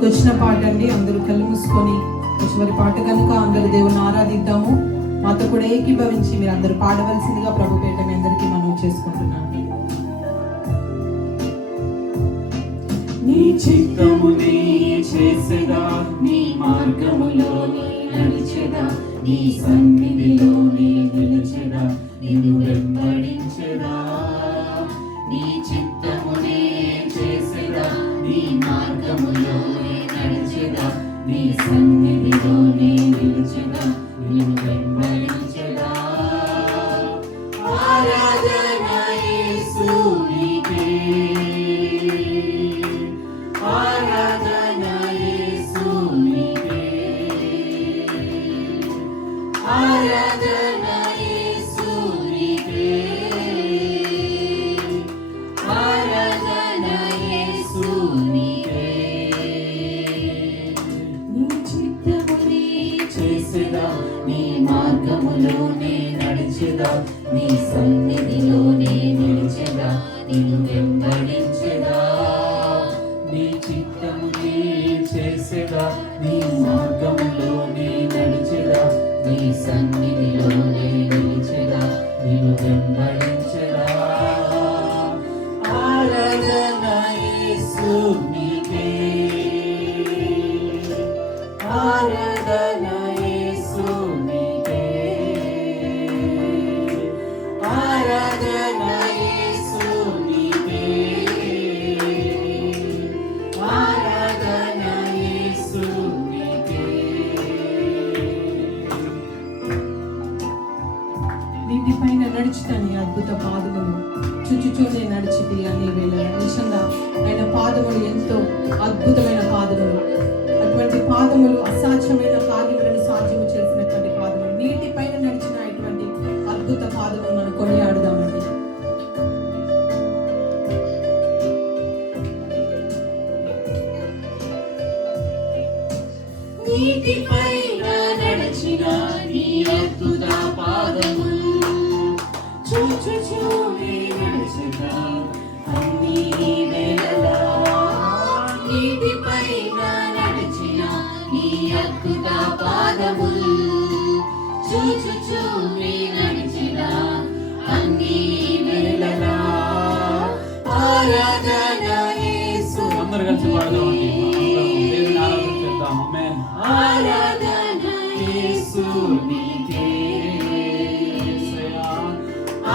ముందుకు వచ్చిన పాట అండి. అందరూ కళ్ళు మూసుకొని చివరి పాట కనుక అందరూ దేవుని ఆరాధిద్దాము. మాతో కూడా ఏకీభవించి మీరు అందరూ పాడవలసిందిగా ప్రభు పేట మీ అందరికీ మనం చేసుకుంటున్నాను. నీ చిత్తమునే చేసేదా, నీ మార్గములోనే నడిచెదా, నీ సన్నిధిలోనే నిలిచెదా, నిన్ను వెంబడించెదా. నీ చిత్తమునే చేసేదా, నీ మార్గములోనే నడిచెదా, నీ సన్నిధిలోనే నిలిచెదా, నిన్ను వెంబడించెదా. ఆరాధన యేసునికే, ఆరాధన యేసునికే, ఆరాధన యేసునికే, ఆరాధన యేసునికే. నీ చిత్తమునే చేసేదా, నీ మార్గములోనే నడిచెదా, నీ సన్నిధిలోనే నిలిచెదా, నిన్ను వెంబడించెదా. నీ చిత్తమునే చేసేదా, నీ మార్గములోనే నడిచెదా, నీ సన్నిధిలోనే నిలిచెదా, నిన్ను వెంబడించెదా. ఆరాధన యేసునికే, ఆరాధన యేసునికే, ఆరాధన యేసునికే, ఆరాధన యేసునికే. నీటిపైన నడుచుతాని అద్భుత పాదములు చుచుచూనే నడిచిటి అన్ని వేళ. నిజంగా ఆయన పాదములు ఎంతో అద్భుతమైన పాదములు. అటువంటి పాదములు అసాధ్యమైన కార్యములను సాధ్యము చేసినటువంటి పాదములు. నీటిపైన నడిచిన ఇటువంటి అద్భుత పాదములు మనం కొనియాడుదామండి. నీటిపైన నడిచిన నీ అద్భుత పాదములు చూచుచూనే నడిచెదా అన్ని వేళలా. నీటిపైన నడిచిన నీ అద్భుత పాదములు చూచుచూనే నడిచెదా అన్ని వేళలా. ఆరాధన యేసు. అందరూ కలిసి పాడదామండి. దేవుని ఆరాధించేద్దాం. ఆమేన్. ఆరాధన యేసునికే,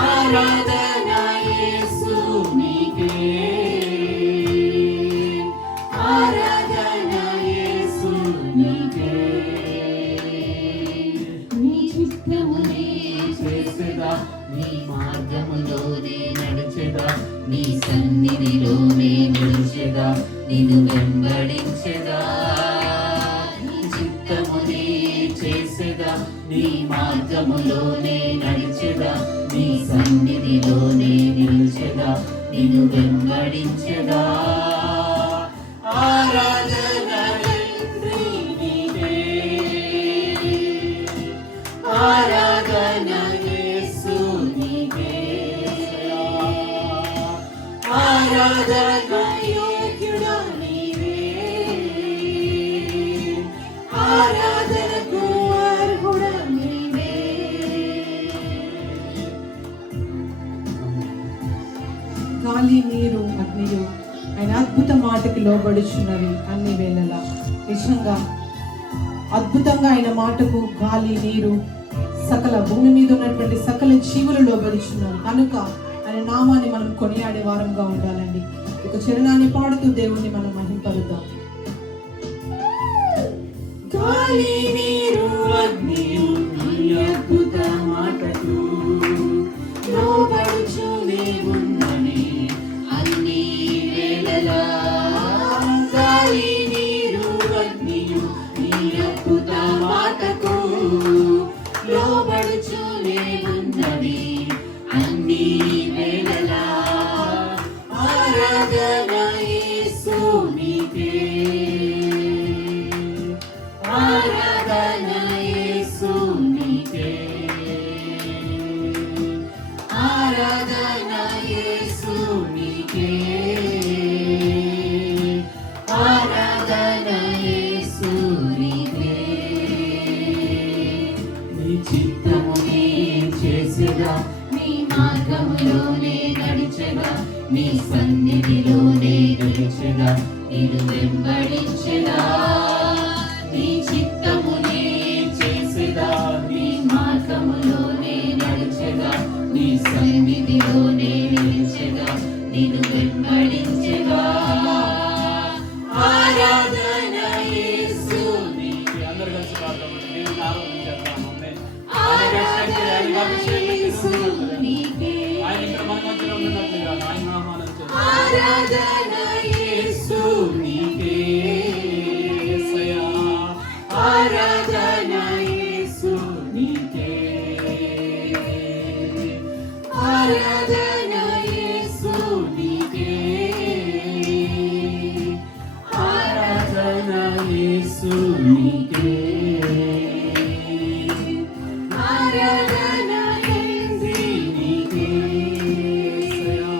ఆరాధన యేసునికే, ఆరాధన యేసునికే. నీ చిత్తమునే చేసేదా, నీ మార్గములోనే నడిచెదా, నీ సన్నిధిలోనే నిలిచెదా, నిన్ను వెంబడించెదా. నీ చిత్తమునే చేసేదా, నీ మార్గములోనే నడిచెదా, నీ సన్నిధిలోనే నిలిచెదా, నిన్ను వెంబడించెదా. ఆరాధన తండ్రి నీకే, ఆరాధన యేసునికే, ఆరాధన యోగ్యుడా నీవే, ఆరాధనకు అర్హుడా నీవే. గాలి, నీరు, అగ్నియు ఆయన అద్భుత మాటకి లోబడుచున్నవి అన్ని వేళలా. నిజంగా అద్భుతంగా ఆయన మాటకు గాలి, నీరు, సకల భూమి మీద ఉన్నటువంటి సకల జీవులు లోబడుచున్నారు కనుక ఆయన నామాన్ని మనం కొనియాడే వారంగా ఉండాలండి. ఒక చరణాన్ని పాడుతూ దేవుణ్ణి మనం మహింపరుద్దాం. గాలి, నీరు, అగ్నియు నీ అద్భుత మాటకు లోబడుచునే ఉన్నవి అన్ని వేళలా. గాలి, నీరు, అగ్నియు నీ అద్భుత మాటకు లోబడుచునే ఉన్నవి అన్ని వేళలా. ఆరాధన యేసునికే, ఆరాధన యేసునికే, ఆరాధన యేసునికే, ఆరాధన నీ సన్నిధిలోనే నిలిచెదా నిన్ను వెంబడించెదా నీ చిత్తమునే చేసెదా నీ మార్గములోనే నడిచెదా నీ సన్నిధిలోనే నిలిచెదా నిన్ను వెంబడించెదా ఆరాధన యేసు నీకే. అందరూ కలిసి పాడదాం. దేవుని ఆరాధించేద్దాం. ఆమేన్. ఆయన శక్తి, ఆయన అభిషేకం నీకే. ఆయన ఇక్కడ మన మధ్యలో ఉన్నట్లుగా ఆయన నామాన్ని చేద్దాం. ఆరాధన యేసు నీకే యేసయ్యా. ఆరాధన యేసు నీకే. ఆరాధన యేసు నీకే. ఆరాధన యేసు నీకే. ఆరాధన యేసు నీకే యేసయ్యా.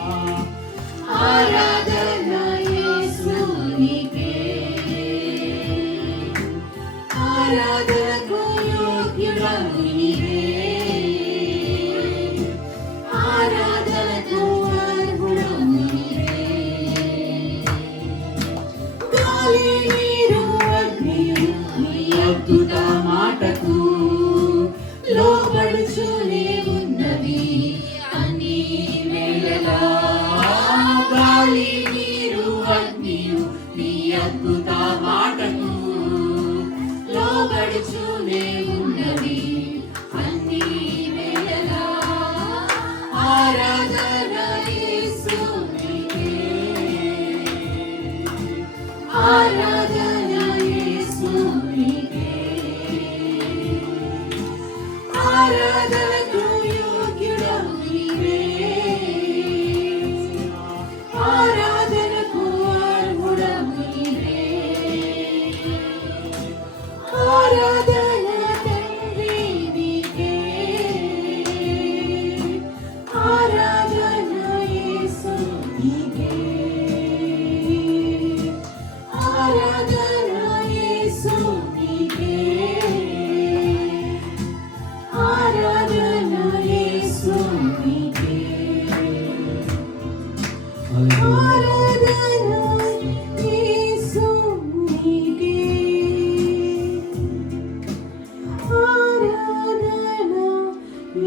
ఆరాధన యేసు నీకే. ఆరాధనకు యోగ్యుడవు నీవే. ఆరాధనకు అర్హుడవు నీవే. గాలి నీరు అగ్నియు నీ అద్భుత మాటకు లోబడుచునే ఉన్నవి అన్ని వేళలా. గాలి నీరు అగ్నియు నీ అద్భుత మాటకు లోబడుచునే ఉన్నవి అన్ని వేళలా. ఆరాధన యేసు నీకే. ఆరాధన యేసు నీకే. ఆరాధనకు యోగ్యుడవు నీవే. ఆరాధనకు అర్హుడవు నీవే. ఆరాధన తండ్రి నీకే. ఆరాధన యేసు నీకే. ఆరాధన యేసు నీకే. ఆరాధన యేసు నీకే. ఆరాధన యేసు నీకే. ఆరాధన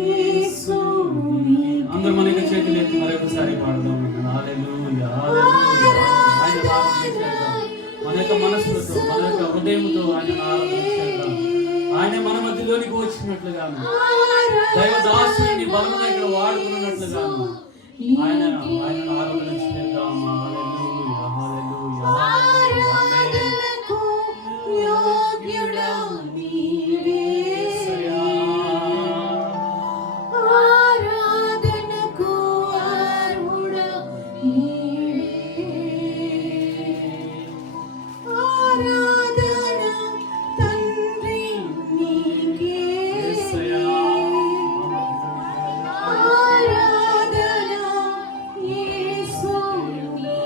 యేసు నీకే. అందరూ మనకి చేతులు ఎత్తి మరొకసారి పాడదాం. హల్లెలూయా హల్లెలూయా. ఆయన ఆరాధించేద్దాం. మన యొక్క మనసుతో మన యొక్క హృదయంతో ఆయన ఆరాధించేద్దాం. ఆయన మన మధ్యలోనికి వచ్చినట్లుగాను దైవదాసుని బలముగా ఇక్కడ వాడుకున్నట్లుగాను ఆయనను ఆరాధన చేద్దాం. హల్లెలూయా హల్లెలూయా. ఆరాధనకు యోగ్యుడవు నీవే. ఆరాధనకు అర్హుడవు నీవే. ఆరాధన తండ్రి నీకే. ఆరాధన యేసు నీకే.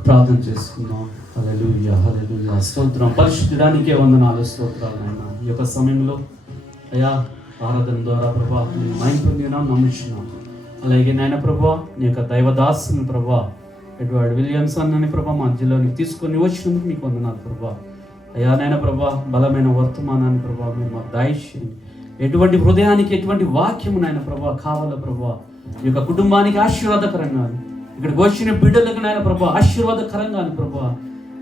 ప్రార్థన చేసుకుందాం. హల్లెలూయా హల్లెలూయా. స్తోత్రం. పరిశుద్ధుడానికే వందనాలు స్తోత్రాలు నాయనా. ఈ యొక్క సమయంలో అయ్యా ఆరాధన ద్వారా ప్రభా మైం పొందినాం నమ్మించున్నాం. అలాగే నాయన ప్రభా నీ యొక్క దైవదాసుని ప్రభా ఎడ్వర్డ్ విలియమ్సన్ అని ప్రభా మా జిల్లానికి తీసుకొని వచ్చినందుకు మీకు వందనాలు ప్రభా. అయ్యా నాయన ప్రభా బలమైన వర్తమానాన్ని ప్రభా మీరు మాకు దయచేయండి. ఎటువంటి హృదయానికి ఎటువంటి వాక్యము నాయన ప్రభా కావాల ప్రభా ఈ యొక్క కుటుంబానికి ఆశీర్వాదకరంగా ఇక్కడికి వచ్చిన బిడ్డలకు నాయన ప్రభా ఆశీర్వాదకరంగా ప్రభా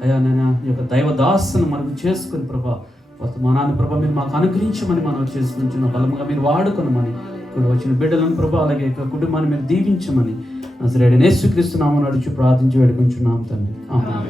అయ్యా నాయన ఈ యొక్క దైవదాసును మనకు చేసుకుని ప్రభా వర్తమానాన్ని ప్రభా మీరు మాకు అనుగ్రహించమని మనం చేసుకుంటున్న బలముగా మీరు వాడుకొనమని ఇక్కడ వచ్చిన బిడ్డలను ప్రభా అలాగే యొక్క కుటుంబాన్ని మీరు దీవించమని నజరేయుడైన యేసుక్రీస్తు నామమున అడుగుచు ప్రార్థించి వేడుకొంచున్నాం తండ్రి. ఆమేన్.